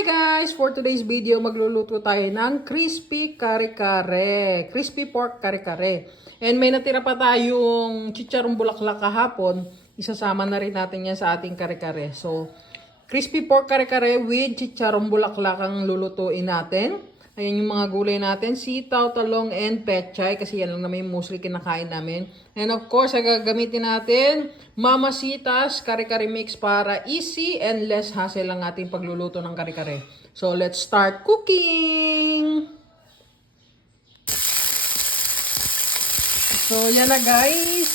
Hi guys! For today's video, magluluto tayo ng crispy kare-kare. Crispy pork kare-kare. And may natira pa tayong chicharong bulaklak kahapon. Isasama na rin natin yan sa ating kare-kare. So, crispy pork kare-kare with chicharong bulaklak ang lulutuin natin. Ayan yung mga gulay natin, sitaw, talong, and pechay kasi yan lang naman yung mostly kinakain namin. And of course, gagamitin natin Mamasitas kare-kare mix para easy and less hassle ang ating pagluluto ng kare-kare. So, let's start cooking! So, yan na guys.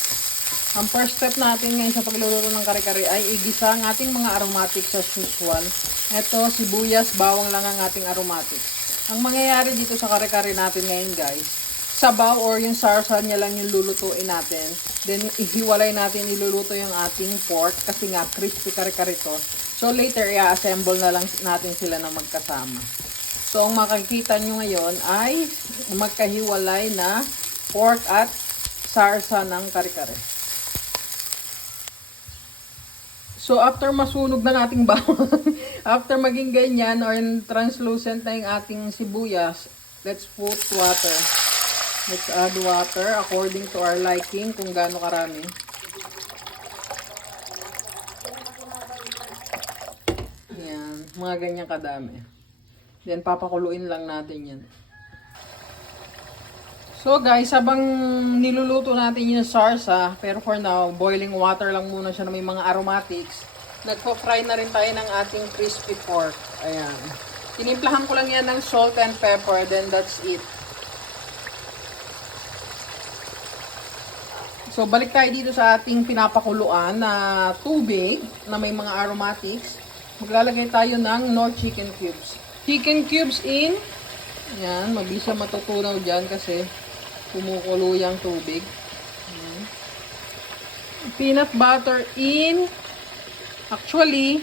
Ang first step natin ngayon sa pagluluto ng kare-kare ay igisa ang ating mga aromatics as usual. Ito, sibuyas, bawang lang ang ating aromatics. Ang mangyayari dito sa kare-kare natin ngayon guys, sabaw or yung sarsa niya lang yung lulutuin natin. Then, ihiwalay natin, iluluto yung ating pork kasi nga crispy kare-kare to. So, later, i-assemble na lang natin sila na magkasama. So, ang makikita nyo ngayon ay magkahiwalay na pork at sarsa ng kare-kare. So, after masunog ng ating bawang, after maging ganyan or translucent na yung ating sibuyas, let's put water. Let's add water according to our liking kung gaano karami. Yan, mga ganyan kadami. Then, papakuluin lang natin yan. So guys, habang niluluto natin yung sarsa, pero for now, boiling water lang muna siya na may mga aromatics. Nagpo-fry na rin tayo ng ating crispy pork. Ayan. Tinimplahan ko lang yan ng salt and pepper, then that's it. So balik tayo dito sa ating pinapakuluan na tubig na may mga aromatics. Maglalagay tayo ng Knorr chicken cubes. Chicken cubes in. Ayan, mabilis siya matutunaw dyan kasi kumukulo yung tubig. Peanut butter in. Actually,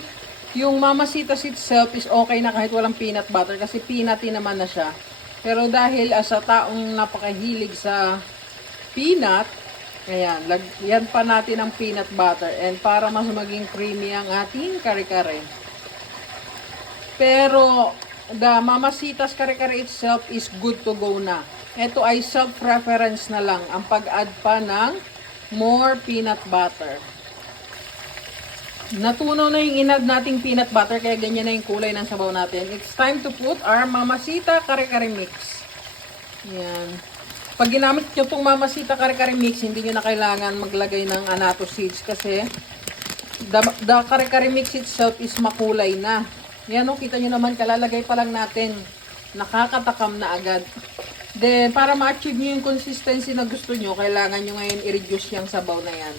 yung Mamasitas itself is okay na kahit walang peanut butter kasi peanutty naman na siya. Pero dahil as a taong napakahilig sa peanut, ayan, lagyan pa natin ng peanut butter and para mas maging creamy ang ating kare-kare. Pero the Mamasitas kare-kare itself is good to go na. Ito ay self-preference na lang ang pag-add pa ng more peanut butter. Natunaw na yung in-add nating peanut butter kaya ganyan na yung kulay ng sabaw natin. It's time to put our Mamasita kare-kare mix. Yan. Pag ginamit nyo itong Mamasita kare-kare mix, hindi nyo na kailangan maglagay ng annatto seeds kasi the kare-kare mix itself is makulay na. Yan o, kita nyo naman, kalalagay pa lang natin. Nakakatakam na agad. Then, para ma-achieve nyo yung consistency na gusto nyo, kailangan nyo ngayon i-reduce yung sabaw na yan.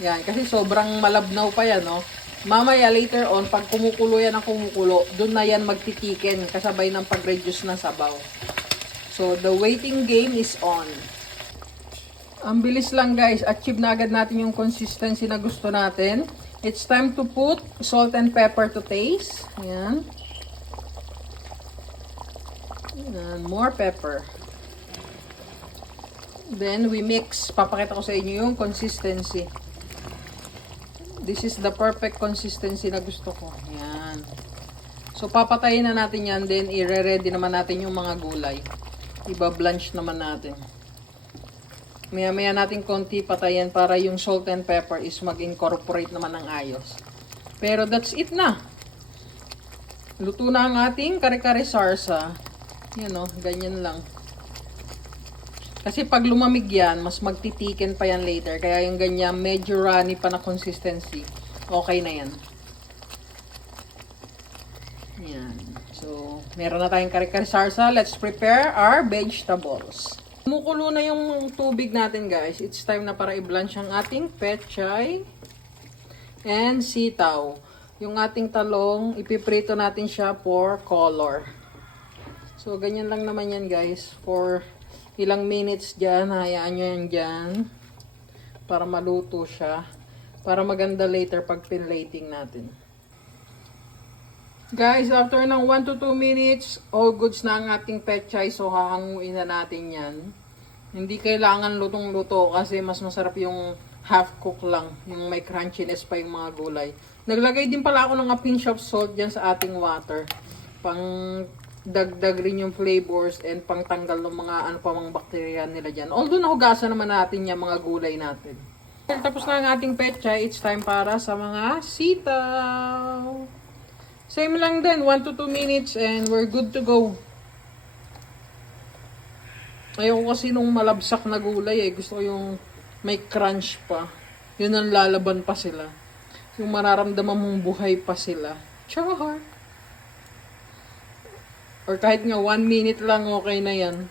Yan, kasi sobrang malabnaw pa yan, no? Mamaya, later on, pag kumukulo yan ang kumukulo, dun na yan magtitiken kasabay ng pag-reduce ng sabaw. So, the waiting game is on. Ang bilis lang guys, achieve na agad natin yung consistency na gusto natin. It's time to put salt and pepper to taste. Ayan. Ayan. More pepper. Then we mix. Papakita ko sa inyo yung consistency. This is the perfect consistency na gusto ko. Ayan. So papatayin na natin yan. Then i-ready naman natin yung mga gulay. Iba-blanch naman natin. Maya-maya natin konti patayin para yung salt and pepper is mag-incorporate naman ng ayos. Pero that's it na. Luto na ang ating kare-kare sarsa. Yan o, ganyan lang. Kasi pag lumamig yan, mas magtitiken pa yan later. Kaya yung ganyan, medyo runny pa na consistency. Okay na yan. Yan. So, meron na tayong kare-kare sarsa. Let's prepare our vegetables. Kumukulo na yung tubig natin guys. It's time na para i-blanch ang ating pechay and sitaw. Yung ating talong, ipiprito natin siya for color. So, ganyan lang naman yan guys. For ilang minutes dyan, hayaan nyo yan dyan. Para maluto siya. Para maganda later pag pinlating natin. Guys, after ng 1 to 2 minutes, all goods na ang ating pechay. So, hahanguin na natin yan. Hindi kailangan lutong-luto kasi mas masarap yung half cook lang. Yung may crunchiness pa yung mga gulay. Naglagay din pala ako ng a pinch of salt dyan sa ating water. Pang dagdag rin yung flavors and pang tanggal ng mga ano pa mga bakterya nila dyan. Although nahugasan naman natin yung mga gulay natin. Tapos na ang ating pechay, it's time para sa mga sitaw. Same lang din, 1 to 2 minutes and we're good to go. Ayoko kasi nung malabsak na gulay Gusto ko yung may crunch pa. Yun ang lalaban pa sila. Yung mararamdaman mong buhay pa sila. Char! Or kahit nga 1 minute lang, okay na yan.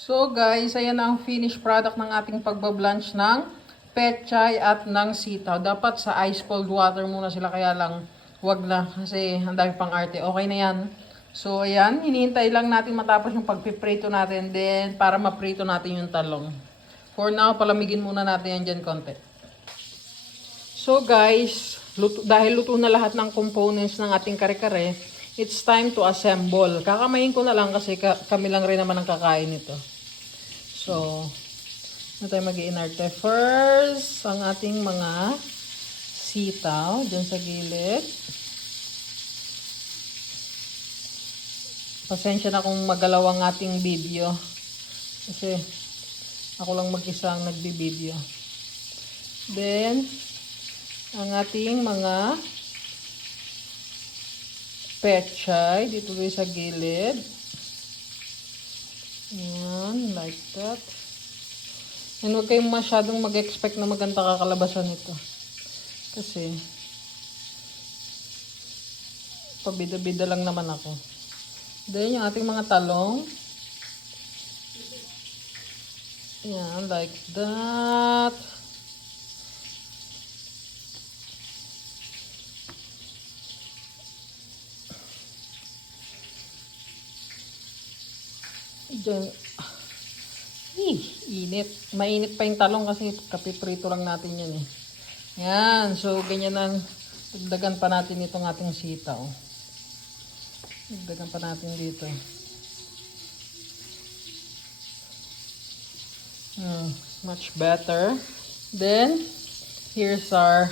So guys, ayan na ang finished product ng ating pagbablanch ng pechay at ng sitaw. Dapat sa ice cold water muna sila, kaya lang wag na kasi ang dami pang arte. Okay na yan. So ayan, hinihintay lang natin matapos yung pagpiprito natin then para maprito natin yung talong. For now, palamigin muna natin yan dyan konti. So guys, dahil luto na lahat ng components ng ating kare-kare, it's time to assemble. Kakamayin ko na lang kasi kami lang rin naman ang kakain nito. So, na tayo mag-iinarte. First, ang ating mga sitaw dyan sa gilid. Pasensya na kung magalaw ang ating video. Kasi ako lang mag-isa ang nagbibideo. Then, ang ating mga pechay dito rin sa gilid. Ayan, like that. And huwag kayong masyadong mag-expect na maganda kakalabasan ito. Kasi, pabida-bida lang naman ako. Then, yung ating mga talong. Ayan, like that. Diyan. Init. Mainit pa yung talong kasi kapiprito lang natin yan Yan. So, ganyan ang dagdagan pa natin itong ating sitaw. Dagdagan pa natin dito. Much better. Then, here's our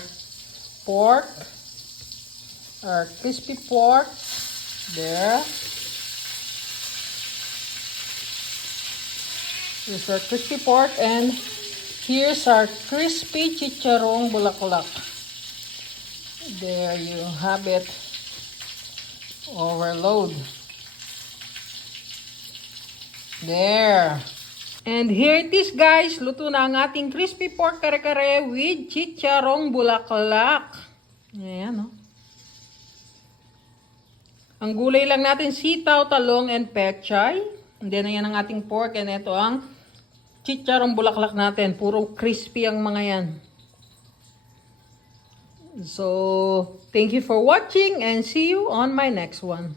pork. Our crispy pork. There. Here's our crispy pork and here's our crispy chicharong bulaklak. There you have it. Overload. There. And here it is guys. Luto na ang ating crispy pork kare-kare with chicharong bulaklak. Ayan Ang gulay lang natin, sitaw, talong, and pechay. And then ayan ang ating pork and ito ang chicharong bulaklak natin. Puro crispy ang mga yan. So, thank you for watching and see you on my next one.